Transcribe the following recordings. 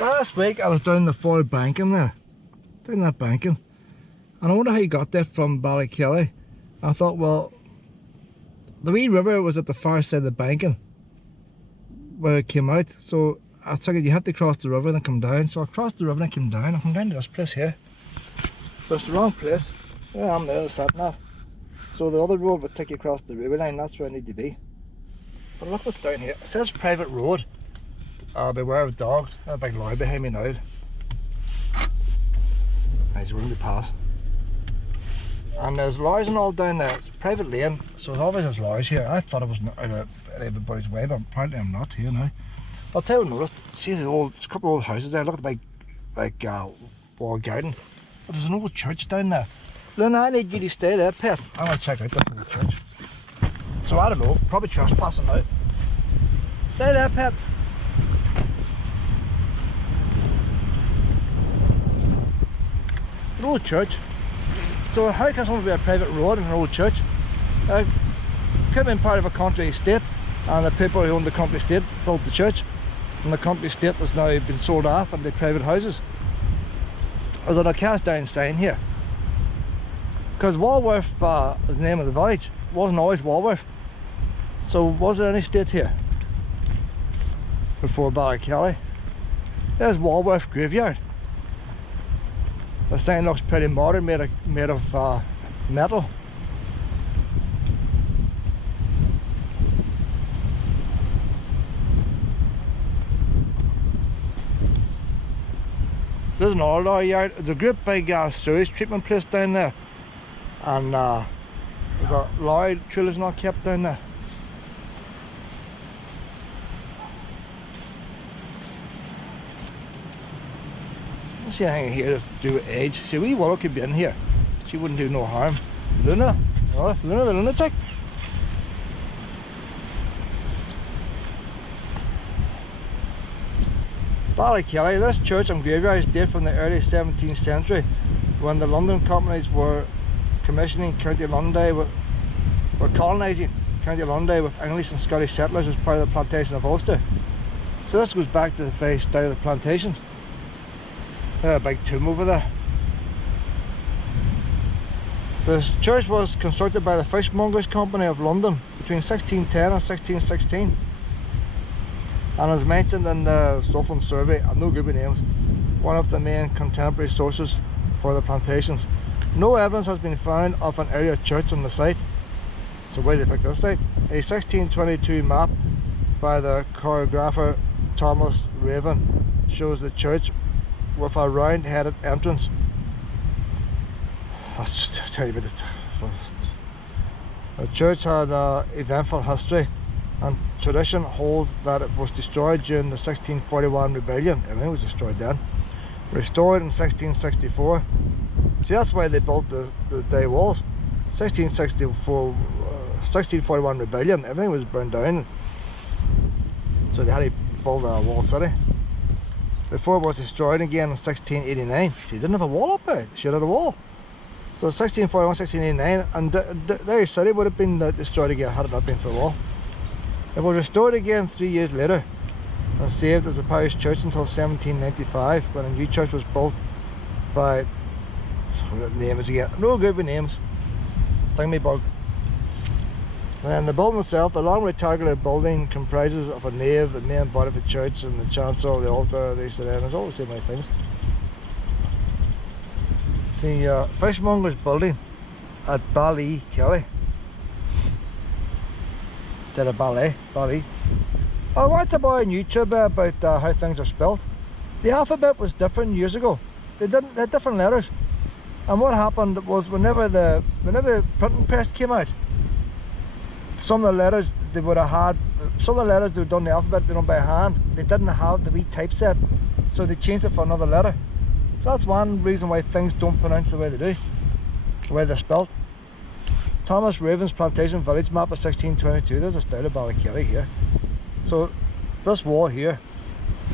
Last week I was down the Foyle Banking there, down that banking, and I wonder how you got there from Ballykelly. I thought, well, the wee river was at the far side of the banking where it came out, so I figured you had to cross the river and then come down. So I crossed the river and came down. I come down to this place here, but it's the wrong place. There I am there, the sat nav. So the other road would take you across the river line. That's where I need to be. But look what's down here. It says private road. Beware of dogs. There's a big lorry behind me now. There's room to pass. And there's lorries and all down there. It's a private lane, so obviously there's lorries here. I thought it was out of everybody's way, but apparently I'm not here now. But I'll tell you what I noticed. See the old, there's a couple of old houses there. Look at the big wall garden. But there's an old church down there. Luna, I need you to stay there, Pip. I'm going to check out this old church. So I don't know, probably trespassing out. Stay there, Pip. An old church. So how can someone be a private road in an old church? Could have been part of a country estate, and the people who owned the country estate built the church, and the country estate has now been sold off into private houses. There's a cast iron sign here, because Walworth is the name of the village. It wasn't always Walworth. So was there any estate here before Ballykelly? There's Walworth graveyard. The sign looks pretty modern, made of metal. So there's another lorry yard. There's a great big sewage treatment place down there, and there's a lorry trailers not kept down there. I don't see anything here to do with age. See, wee Willow could be in here. She wouldn't do no harm. Luna, oh, Luna the lunatic. Ballykelly, this church and graveyard date from the early 17th century, when the London companies were commissioning County Londonderry, were colonising County Londonderry with English and Scottish settlers as part of the plantation of Austell. So this goes back to the very start of the plantation. There's a big tomb over there. The church was constructed by the Fishmongers Company of London between 1610 and 1616, and is mentioned in the Southland Survey, and no good with names, one of the main contemporary sources for the plantations. No evidence has been found of an earlier church on the site. So where did they pick this site? A 1622 map by the choreographer Thomas Raven shows the church with a round-headed entrance. I'll just tell you about this. The church had eventful history, and tradition holds that it was destroyed during the 1641 rebellion. Everything was destroyed then. Restored in 1664. See, that's why they built the day walls. 1641 rebellion, everything was burned down, so they had to build a walled city. Before it was destroyed again in 1689. See, they didn't have a wall up there. They should have had a wall. So 1641, 1689, and the city would have been destroyed again had it not been for the wall. It was restored again 3 years later and saved as a parish church until 1795, when a new church was built by, names again, no good with names, thingy bug. And then the building itself, the long rectangular building, comprises of a nave, the main body of the church, and the chancel, the altar, the it's all the same way things. See, Fishmongers building at Ballykelly instead of Balle. I watched a boy on YouTube about how things are spelt. The alphabet was different years ago. They had different letters, and what happened was whenever the printing press came out, some of the letters they would have had, some of the letters they were done the alphabet they done by hand, they didn't have the wee typeset, so they changed it for another letter. So that's one reason why things don't pronounce the way they do, the way they're spelt. Thomas Raven's plantation village map of 1622, there's a style of Ballykelly here. So this wall here,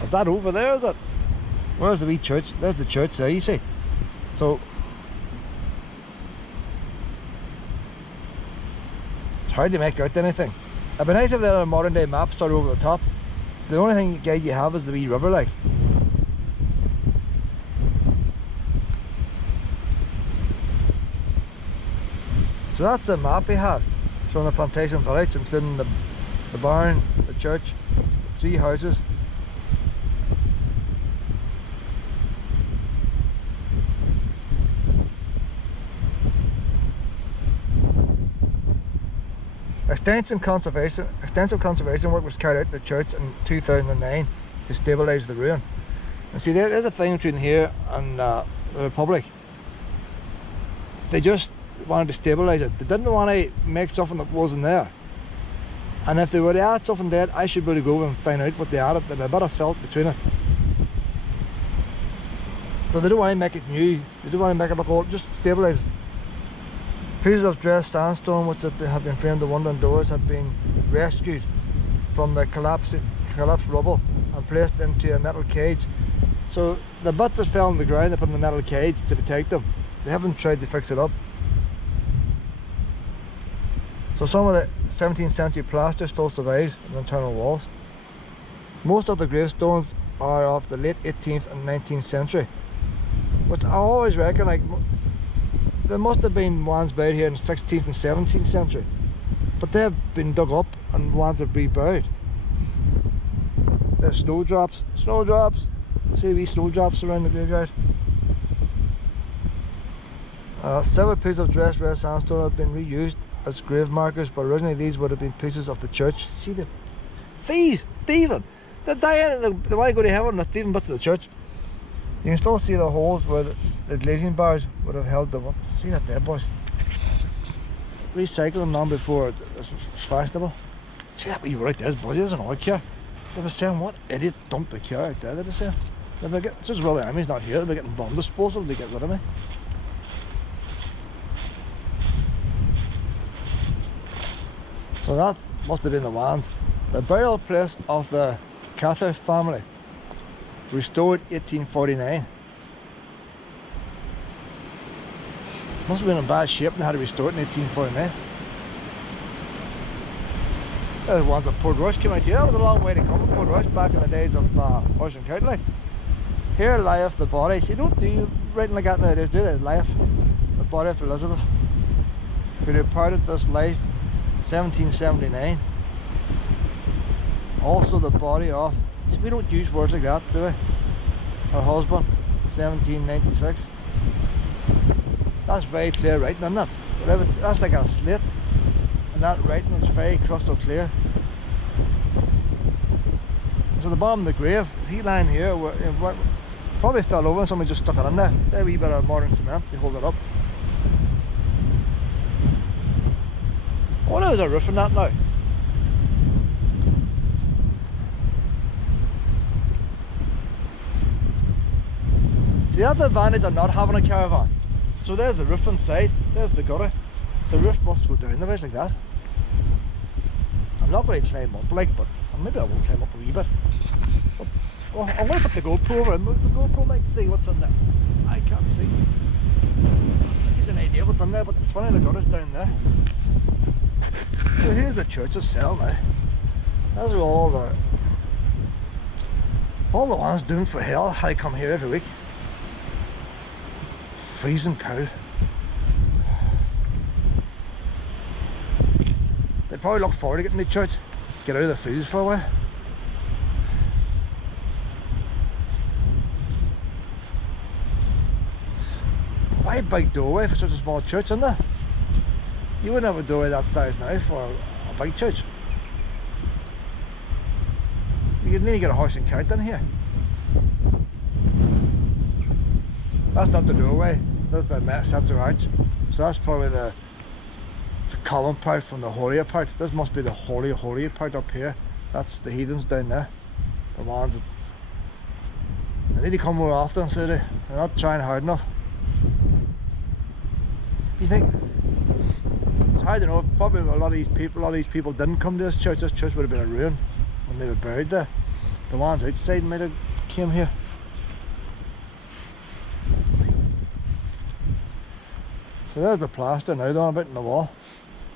is that over there, is it? Where's the wee church? There's the church there, you see. So it's hard to make out anything. It'd be nice if they had a modern day map started over the top. The only thing guide you have is the wee river, like. So that's the map he had, showing the plantation village, including the barn, the church, the 3 houses. Extensive conservation work was carried out at the church in 2009 to stabilise the ruin. And see, there's a thing between here and the Republic. They just wanted to stabilise it. They didn't want to make something that wasn't there. And if they were to add something there, I should really go and find out what they added. There'd be a bit of felt between it. So they don't want to make it new. They don't want to make it look old. Just stabilise it. Pieces of dressed sandstone which have been framed the window and doors have been rescued from the collapsed rubble and placed into a metal cage. So the bits that fell on the ground, they put in a metal cage to protect them. They haven't tried to fix it up. So some of the 17th century plaster still survives in the internal walls. Most of the gravestones are of the late 18th and 19th century, which I always reckon, like, there must have been ones buried here in the 16th and 17th century, but they've been dug up and ones have been buried. There's snowdrops. See these snowdrops around the graveyard. Several pieces of dressed red sandstone have been reused as grave markers, but originally these would have been pieces of the church. See the thieves, thieving. They're dying and they want to go to heaven and they're thieving bits of the church. You can still see the holes where the glazing bars would have held the one. See that there, boys? Recycle them long before it's fashionable. See that wee right there, boys? There's an oil car. They were saying, what idiot dumped the car out there, they were saying. It's just well the army's not here, they'll be getting bomb disposal to get rid of me. So that must have been the ones. The burial place of the Cather family, restored 1849. Must have been in bad shape and had to restore it in 1849. The ones that Portrush came out here. That was a long way to come to Portrush back in the days of Horse and County. Like. Here lieth the body. See, don't do writing like that nowadays, do they? Lieth the body of Elizabeth, who departed this life 1779. Also the body of, see, we don't use words like that, do we? Her husband, 1796. That's very clear writing, isn't it? Whatever, that's like a slate, and that writing is very crystal clear. So the bottom of the grave, is he lying here? Probably fell over and somebody just stuck it in there. There, a wee bit of modern cement to hold it up. I wonder if there's a roof in that now. See, that's the advantage of not having a caravan. So there's the roof inside, there's the gutter. The roof must go down the way like that. I'm not going to climb up like, but maybe I will climb up a wee bit. But, oh, I'm going to put the GoPro over and the GoPro might see what's in there. I can't see. That gives an idea what's in there, but it's funny the gutter's down there. So here's the church itself now. That's where all the ones doomed for hell had to come here every week. Freezing cold. They probably look forward to getting to church, get out of the fields for a while. Why a big doorway for such a small church, isn't there? You wouldn't have a doorway that size now for a big church. You could nearly get a horse and cart in here. That's not the doorway, that's the centre arch. So that's probably the common part from the holier part. This must be the holier part up here. That's the heathens down there. The ones that they need to come more often, so they're not trying hard enough. You think it's hard to know. Probably a lot of these people didn't come to this church. This church would have been a ruin when they were buried there. The ones outside might have came here. So there's the plaster now down a bit in the wall.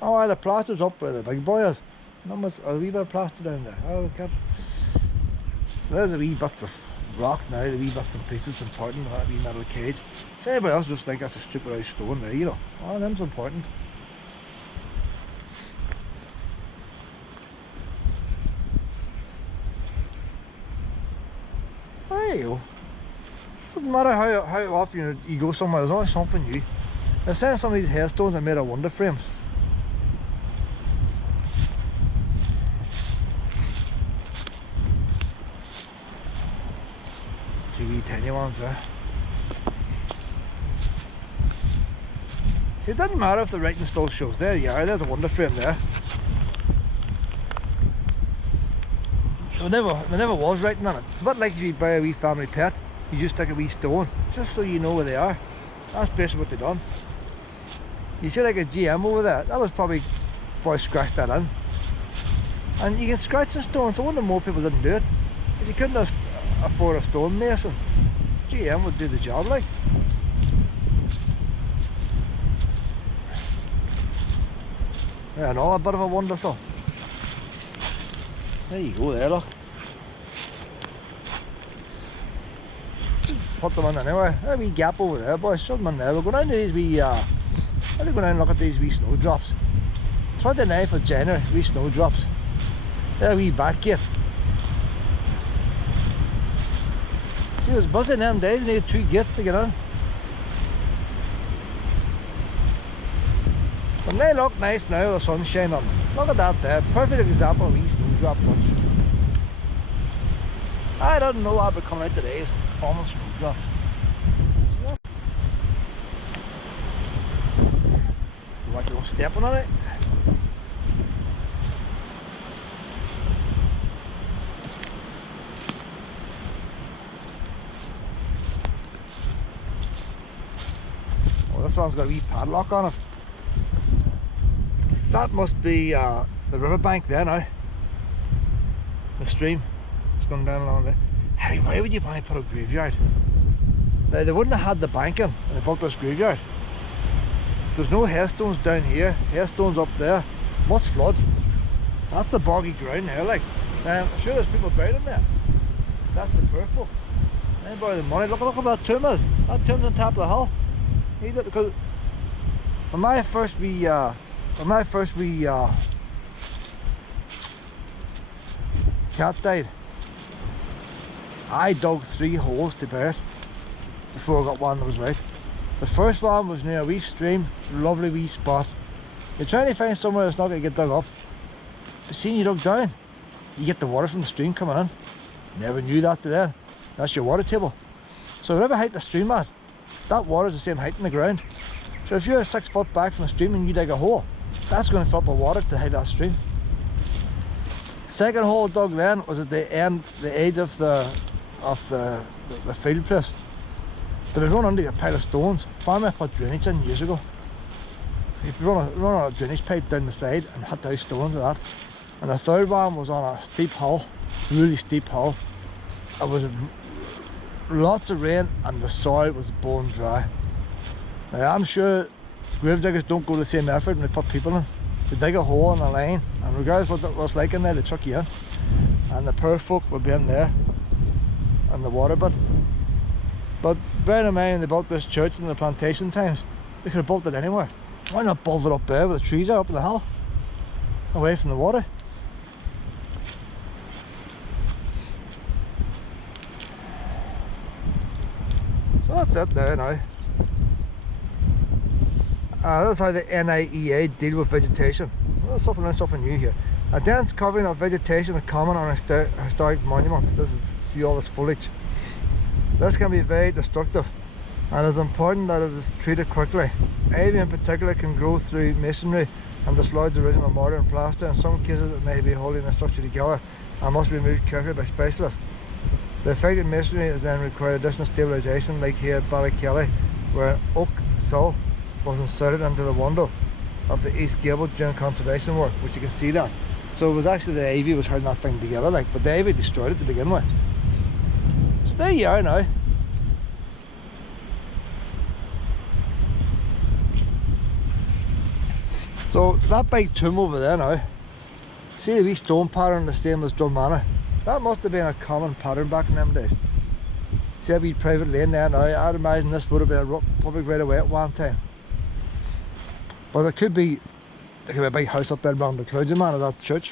Oh, the plaster's up where the big boy is. Not much, a wee bit of plaster down there. Oh, God. So there's a wee bits of rock now, the wee bits and pieces important, that wee metal cage. So everybody else just think that's a stupid old stone there, you know. Oh, them's important. There you go. Doesn't matter how often you go somewhere, there's always something new. They're saying some of these hailstones are made of wonder frames. Two wee tiny ones there. See, it doesn't matter if the writing still shows. There you are, there's a wonder frame there. There never was writing on it. It's a bit like if you buy a wee family pet, you just stick a wee stone, just so you know where they are. That's basically what they've done. You see like a GM over there, that was probably scratched that in. And you can scratch the stone, so I wonder more people didn't do it. If you couldn't afford a stone mason, GM would do the job like. Yeah, I know, a bit of a wonder still. There you go there, look. Put them in anyway. A wee gap over there, boys. Shove them in there. We're going down to these wee, I think we're going to look at these wee snowdrops. 29th of January, wee snowdrops. They're a wee back gate. See, it was buzzing them days, they needed 2 gates to get in. But they look nice now with the sunshine on them. Look at that there, perfect example of wee snowdrop bunch. I didn't know I'd be coming out today is common snowdrops. What? Do I go stepping on it? Oh, this one's got a wee padlock on it. That must be the riverbank there now. The stream. It's going down along there. Hey, why would you want to put a graveyard? Now, they wouldn't have had the banking when they built this graveyard. There's no hailstones down here, hailstones up there. What's flood? That's the boggy ground here, like. I'm sure there's people buried in there. That's the purple. They borrow the money. Look at that tomb is. That tomb's on top of the hill. Need it because when my first cat died, I dug 3 holes to bury it before I got one that was right. The first one was near a wee stream, lovely wee spot. You're trying to find somewhere that's not going to get dug up. But seeing you dug down, you get the water from the stream coming in. Never knew that to then. That's your water table. So whatever height the stream at, that water is the same height in the ground. So if you're 6 foot back from the stream and you dig a hole, that's going to fill up with water to the height of that stream. Second hole dug then was at the edge of the field place. But it run under a pile of stones. Farmer put drainage in years ago. If you run a drainage pipe down the side and hit those stones with that. And the third one was on a steep hill, really steep hill. It was lots of rain and the soil was bone dry. Now, I'm sure grave diggers don't go to the same effort when they put people in. They dig a hole in a line, and regardless what it was like in there, they chuck you in. And the poor folk would be in there, and the water bit. But bear in mind, they built this church in the plantation times. They could have built it anywhere. Why not build it up there where the trees are up in the hill, away from the water? So that's it there now. That's how the NIEA deal with vegetation. Well, something new here. A dense covering of vegetation is common on historic monuments. This is, see all this foliage. This can be very destructive, and it's important that it is treated quickly. Ivy in particular can grow through masonry and dislodge the original mortar and plaster. In some cases it may be holding the structure together and must be removed carefully by specialists. The affected masonry is then required additional stabilisation, like here at Ballykelly, where an oak sill was inserted into the window of the east gable during conservation work, which you can see that. So it was actually the ivy was holding that thing together, like, but the ivy destroyed it to begin with. So there you are now. So that big tomb over there now, see the wee stone pattern the same as Drum Manor? That must have been a common pattern back in them days. See that wee private lane there now? I'd imagine this would have been a public right away at one time. But there could be a big house up there around the clergyman of that church.